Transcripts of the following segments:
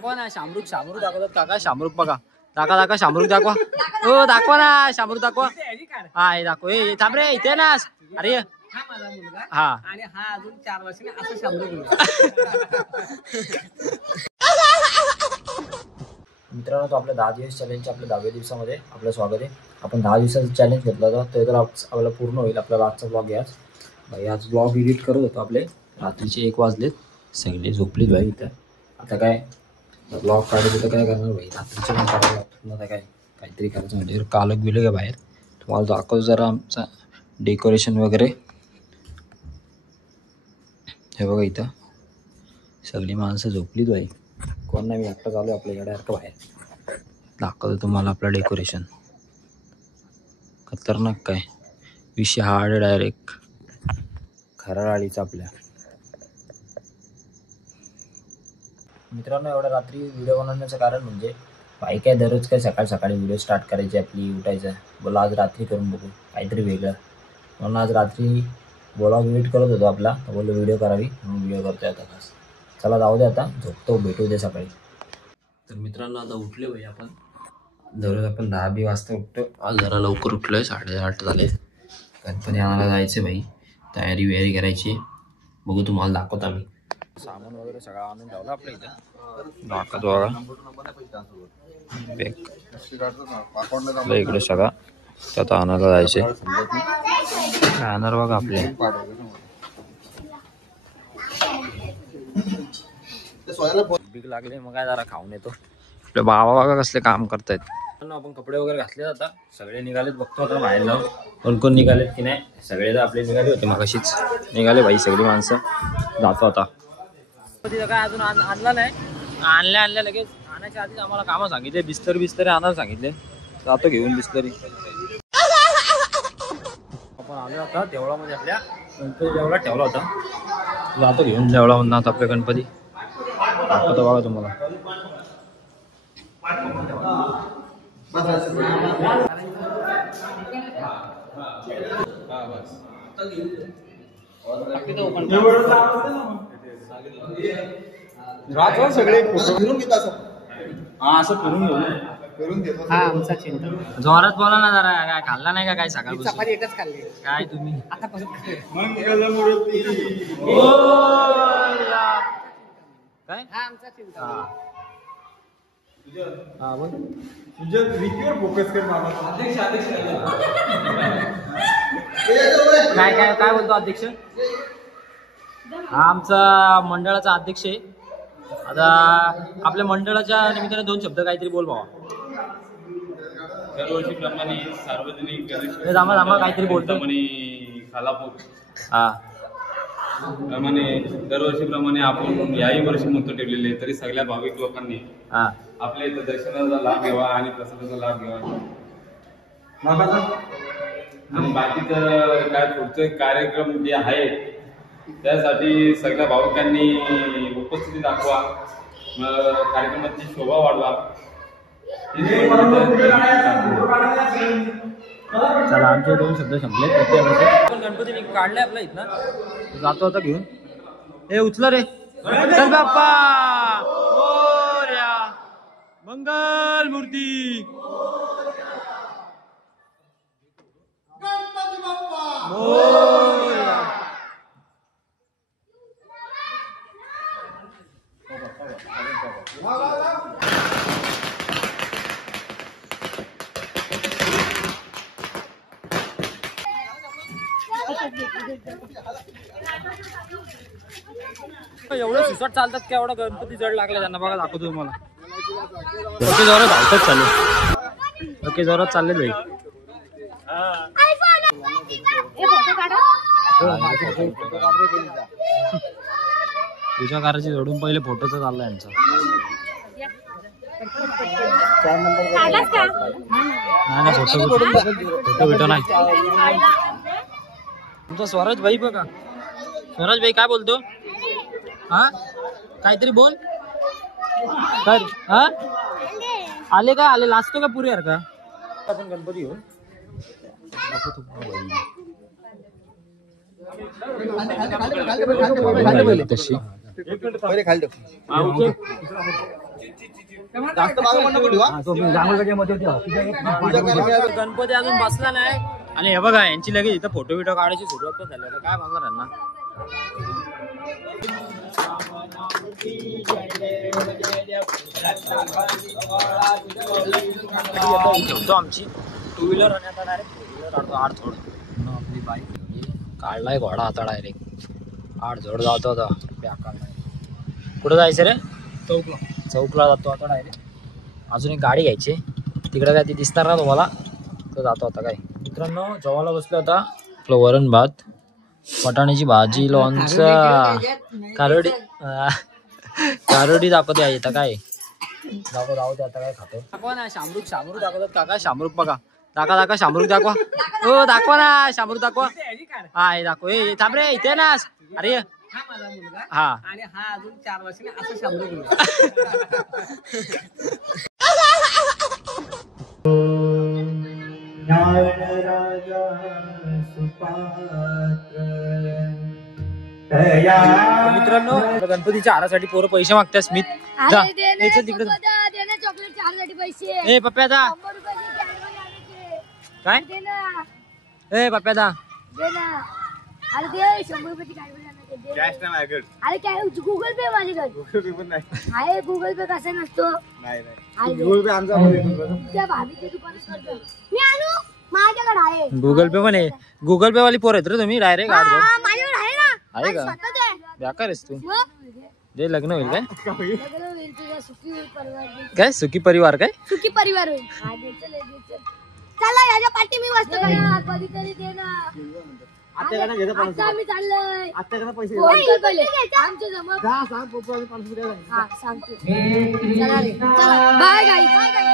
दाखवा ना शामरुख दाखवतात काका. शामरुख बघा. दाखवा शामरुख दाखवा. हो दाखवा ना शामरुख दाखवा. हा हे दाखव. हे थांब रे इथे ना. अरे हा माझा मुलगा हा आणि हा अजून 4 वर्षांनी असं शामरुख. मित्रांनो, तो आपल्या 10 दिवस चॅलेंज आपल्या 10व्या दिवसामध्ये आपलं स्वागत आहे. आपण 10 दिवसाचा चॅलेंज घेतला होता, तो तर आपल्याला पूर्ण होईल. आपल्याला आजचा ब्लॉग आहे. भाई आज ब्लॉग एडिट करत होतो. आपले रात्रीचे 1 वाजलेत. सगळे झोपलेत भाई इथं. आता काय ब्लॉग काढत होतं, काय करणार भाई. रात्रीचे पण काढायला लागतं. आता काय काहीतरी करायचं म्हणजे कालक बिलक आहे बाहेर. तुम्हाला दाखवतो जरा आमचा डेकोरेशन वगैरे. हे बघा इथं सगळी माणसं झोपलीत भाई. कोण नाही, मी एकटा चालू आहे आपल्याकडे सारखं बाहेर. दाखवतो तुम्हाला आपलं डेकोरेशन. खतरनाक काय विषय हार्ड डायरेक्ट खराळीचा आपल्या. मित्रांनो, एवढ्या रात्री व्हिडिओ बनवण्याचं कारण म्हणजे भाई काय दररोज काय सकाळी सकाळी व्हिडिओ स्टार्ट करायची आपली, उठायचं बोला आज रात्री करून बघू काहीतरी वेगळं. म्हणून आज रात्री ब्लॉग एडिट करत होतो आपला. बोललो व्हिडिओ करावी म्हणून व्हिडिओ करतोय आता. खास चला जाऊ दे, आता झोपतो, भेटू दे सकाळी. तर मित्रांनो, आता उठले भाई आपण. दररोज आपण 10-20 वाजता उठतो. आज जरा लवकर उठलोय, 8:30 झाले. गणपती आणायला जायचे भाई. तयारी वयारी करायची. बघू तुम्हाला दाखवतो आम्ही. सामान वगैरे सगळं आणून ठेवलं आपल्या इथं. दाखवतो बघा इकडे सगळा. त्यात आणायला जायचे. आणणार बघा आपले. भीक लागले मग काय जरा खाऊन येतो. आपले बाबा बघा कसले काम करतायत. आपण कपडे वगैरे घातले आता. सगळे निघालेत. बघतो आता बाहेर जाऊन कोण निघालेत की नाही. सगळे तर आपले निघाले होते मग अशीच निघाले भाई सगळी माणसं. जातो आता. तिथं काय अजून आणलं नाही. आणल्या लगेच. आणायच्या आधीच आम्हाला कामं सांगितले. बिस्तरी आणायला सांगितले. जातो घेऊन बिस्तरी. आपण आलो आता देवळामध्ये. आपल्या गणपती देवळात ठेवला होता. जातो घेऊन देवळामधून आता आपल्या गणपती. दाखवतो बघा तुम्हाला. सगळे फिरून घेत असं. हा असं फिरून घेतो. हा आमचा चिंता. जोरात बोला ना जरा. काय खाल्ला नाही का काय सकाळपासून? चपाती एकच खाल्ली. काय तुम्ही आता परत काय हा आमचा चिंता. हा बोल. तुझ्या विकीवर फोकस कर बाबा. काय काय काय बोलतो अध्यक्ष? हा आमचा मंडळाचा अध्यक्ष आहे. आता आपल्या मंडळाच्या निमित्ताने 2 शब्द काहीतरी बोल भावा. दरवर्षीप्रमाणे सार्वजनिक गणेश काहीतरी बोलतो. खालापूर हा प्रमाणे दरवर्षीप्रमाणे आपण याही वर्षी महत्व ठेवलेले. तरी सगळ्या भाविक लोकांनी हा आपल्या इथं दर्शनाचा लाभ घ्यावा आणि प्रसादाचा लाभ घ्यावा. आणि बाकीचं काय पुढचे कार्यक्रम जे आहेत त्यासाठी सगळ्या भाविकांनी उपस्थिती दाखवा. कार्यक्रमाची शोभा वाढवा. चला आमचे 2 शब्द संपले. आपण गणपती काढले आपल्या इथनं. जातो आता घेऊन. हे उचला रे. चल बाप्पा मोरया. मंगल मूर्ती मोरया. एवढं सुसाट चालतात का? एवढा गणपती जड लागला त्यांना बघा. दाखवतो तुम्हाला. ओके जोरात धावतात चालू. ओके जोरात चालले भाई. पूजा करायची जोडून पहिले फोटोचा चालला यांचा. नाही फोटो भेटो नाही. तुमचा स्वराज भाई बघा. स्वराज भाई काय बोलतो? हा काहीतरी बोल. कर हा आले का? आले लाजतो का पुरे यार का? आपण गणपती घेऊन तशी जास्त मागं पण नको ठेवा. गणपती अजून बसला नाही आणि हे बघा यांची लगेच इथं फोटो बिटो काढायची सुरुवात पण झाली. काय बघणार यांना ठेवतो आमची टू व्हीलर आणि आता डायरेक्ट फोर व्हीलर काढतो. आडझोड आपली बाईक काढलाय घोडा आता डायरेक्ट आडझोड जातो आता बॅग काढलाय. कुठं जायचं रे? चौकला जातो आता डायरेक्ट. अजून एक गाडी घ्यायची तिकडे काय ती दिसणार ना तुम्हाला तर जातो आता. काय मित्रांनो जेवायला बसलो आता. आपलं वरण भात वाटाण्याची भाजी लोणचा कारोडी दाखवते आहे आता. काय दाखवते आता काय खातो दाखवा ना. शामरूक दाखवतात काका. शामरूक बघा दाखवा शामरूक दाखवा. हो दाखवा ना शामरूक दाखवा. हा हे दाखव. हे थांब रे इथे ना. अरे हा माझा मुलगा हा आणि हा अजून 4 वर्षांनी असं शामरुख मुलगा. मित्रांनो गणपतीच्या हारासाठी पोरं पैसे मागतात. स्मित जा तिकडे ए पप्प्या दा काय ए पप्प्या दा अरे ते 100 रुपयाची कॅश नाही माझ्याकडे. अरे काय गुगल पे माझ्याकडे. गुगल पे पण नाही. आहे गुगल पे कसा नसतो. नाही गुगल पे आमचा त्या भाभीच्या दुकानात करतो. मी आणू माझ्याकडे आहे. गुगल पे पण आहे. गुगल पे वाली पोर आहेत रे तुम्ही डायरेक्ट आठ हा, माझ्याकडे आहे ना. आहे का? स्वतःच आहे. बेकार आहेस तू. मग? जे लग्न होईल काय लग्न होईल तुझा सुखी परिवार. काय सुखी परिवार काय सुखी परिवार होईल. हा, दे चल, दे चल. चला याच्या पाठी मी मस्त कधीतरी दे ना. आता आम्ही चाललोय. पैसे फोन कर पहिले. आमच्या जमा हा सांगतो. चला रे चला. बाय गाई बाय गाई.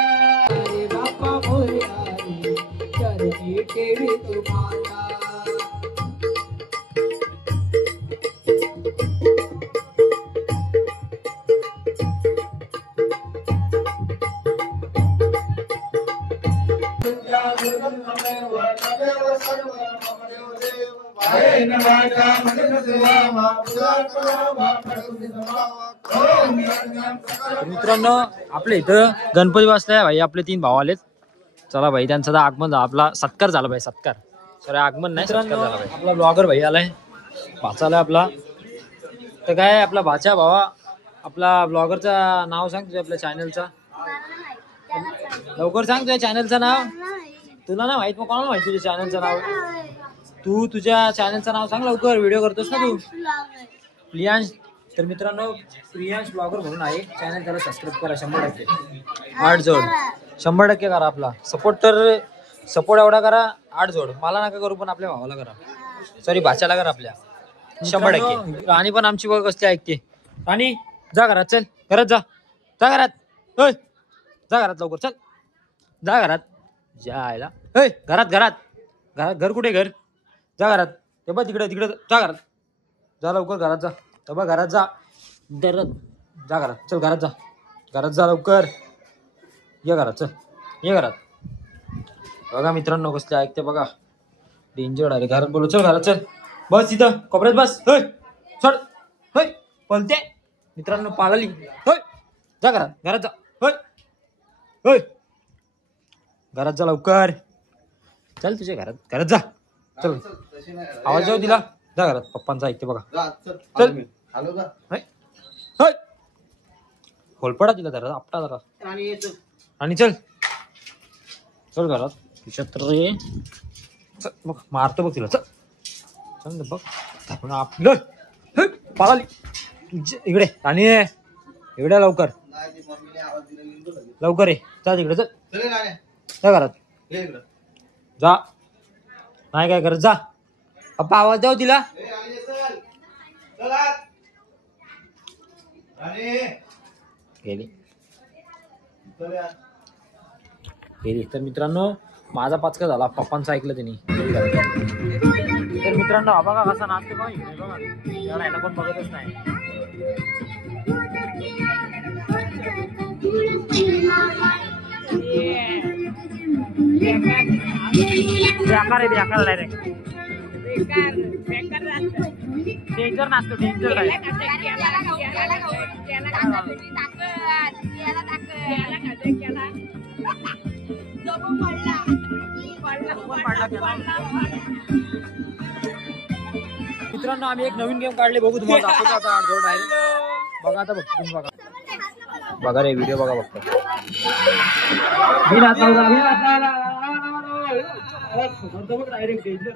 मित्रांनो आपल्या इथं गणपती बसलाय भाई. आपले 3 भाऊ आलेत. चला भाई त्यांचा तर आगमन झाला. आपला सत्कार झाला भाई. सत्कार सॉरी आगमन नाही सत्कार झाला भाई. आपला ब्लॉगर भाई आलाय. भाचाला आपला तर काय आपला भाचा भावा आपला ब्लॉगरचा नाव सांग तुझ्या आपल्या चॅनलचा. लवकर सांग तुझ्या चॅनलचं नाव. तुला ना माहित मग कोणाला माहिती तुझ्या चॅनलचं नाव. तू तुझ्या चॅनलचं नाव सांग लवकर. व्हिडिओ करतोस ना तू. प्रियांश. तर मित्रांनो प्रियांश ब्लॉगर म्हणून आहे चॅनल. त्याला सबस्क्राईब करा 100%. आडझोड 100% करा. आपला सपोर्ट तर सपोर्ट एवढा करा. आडझोड मला नका करू पण आपल्या भावाला करा. सॉरी भाच्याला करा आपल्या 100%. राणी पण आमची बघ कसली ऐकते. राणी जा घरात. चल घरात जा. जा घरात. होय जा घरात लवकर. चल जा घरात. जायला होय घरात घरात घरात. घर कुठे घर. जा घरात. ते बघ तिकडे तिकडे जा घरात. जा लवकर घरात जा. तर बघ घरात जा. दरत जा घरात. चल घरात जा. घरात जा लवकर. ये घरात. चल ये घरात. बघा मित्रांनो कसले ऐकते बघा. डेंजर आहे. घरात बोलू. चल घरात. चल बस इथं कोपऱ्यात बस. होय चढ. होय पळते. मित्रांनो पाळली. होय जा घरात. घरात जा. होय होय घरात जा लवकर. चल तुझ्या घरात. घरात जा. चल आवाज जाऊ दिला. जा घरात. पप्पांचा ऐकते बघा. चल होय होलपडा दिला जरा. आपटा जरा आणि चल चल घरात. तुझ्यात रे बघ मारतो बघ तिला. चल चल बघ आपण आपलं पाळाली इकडे. आणि इकडे लवकर लवकर ये. जा तिकडे. चल जा घरात. जा नाही काय करत. जा पप्पा आवाज द्याव तिला. गेली गेली. तर मित्रांनो माझा पाचका झाला. पप्पांचं ऐकलं त्यांनी. तर मित्रांनो हा बघा कसा नाचते बघा. याला पण बघतच नाही. बेकार आहे. बेकार डायरेक्ट डेंजर नाचतो डेंजर मित्रांनो आम्ही एक नवीन गेम काढले बघू तुम्हाला दाखवतो आता डायरेक्ट बघा आता बघतो तुम्ही बघा रे व्हिडिओ बघा बघतो डायरेक्ट डेंजर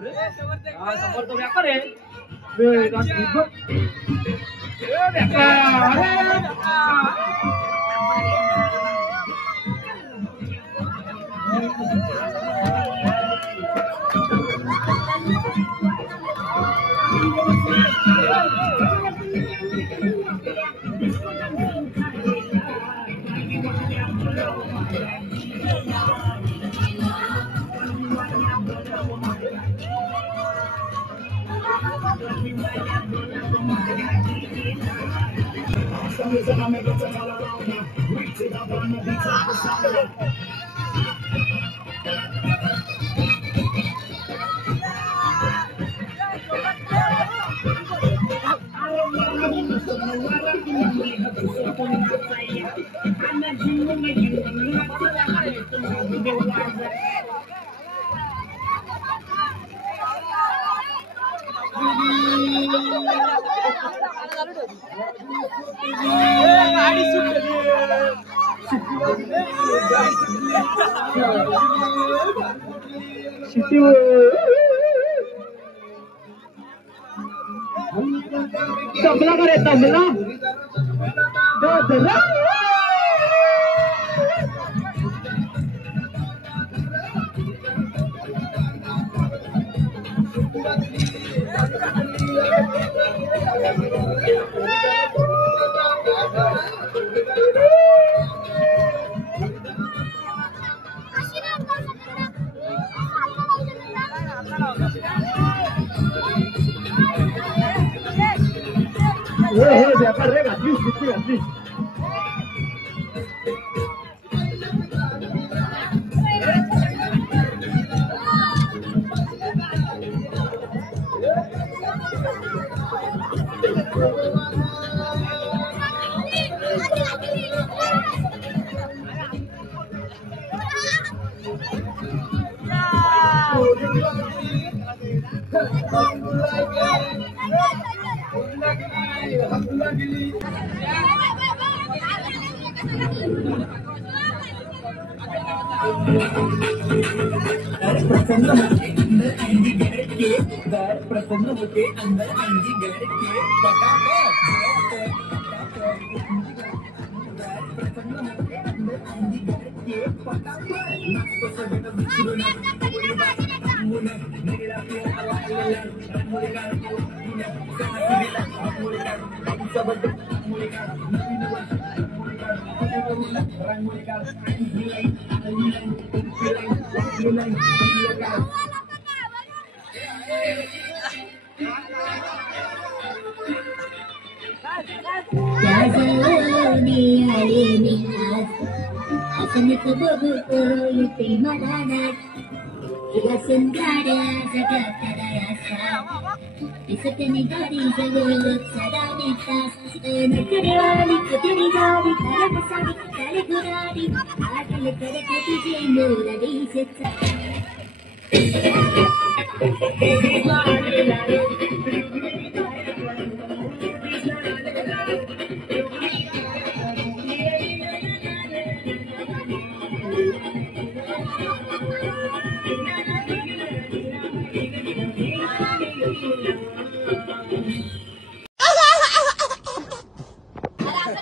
तबला करे तबला व्यापार रे घातली घातली प्रसन्न होते अंदर अंजी गड़ के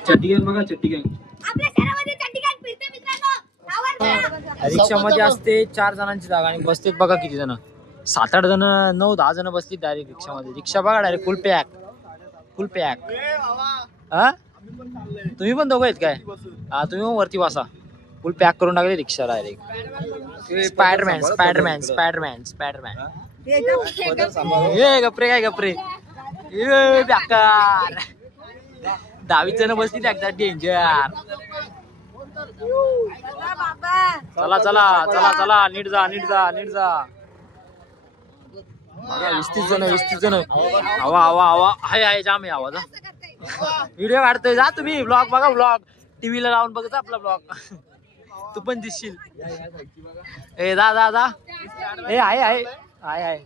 चड्डी गँग बघा चड्डी गँग आपल्या शहरामध्ये चड्डी गँग फिरते मित्रांनो. रिक्षामध्ये असते 4 जणांची जागा आणि बसतेत बघा किती जण 7-8 जण 9-10 जण बसली डायरेक्ट रिक्षामध्ये. रिक्षा बघा डायरेक्ट फुल पॅक. हा तुम्ही पण दोघं आहेत काय? हा तुम्ही पण वरती बसा. फुल पॅक करून टाकले रिक्षा डायरेक्ट. स्पायडरमॅन गप्रे काय गप्रे बेकार. 10 जण बसली एकदा डेंजर. चला नीट जा. 20-30 जण हवा हवा हवा आहे जाम आहे आवाज. व्हिडिओ काढतोय जा तुम्ही. ब्लॉग बघा, ब्लॉग टीव्हीला लावून बघा आपला ब्लॉग. तू पण दिसशील. ए जा जा जा. ए आहे आहे आहे आहे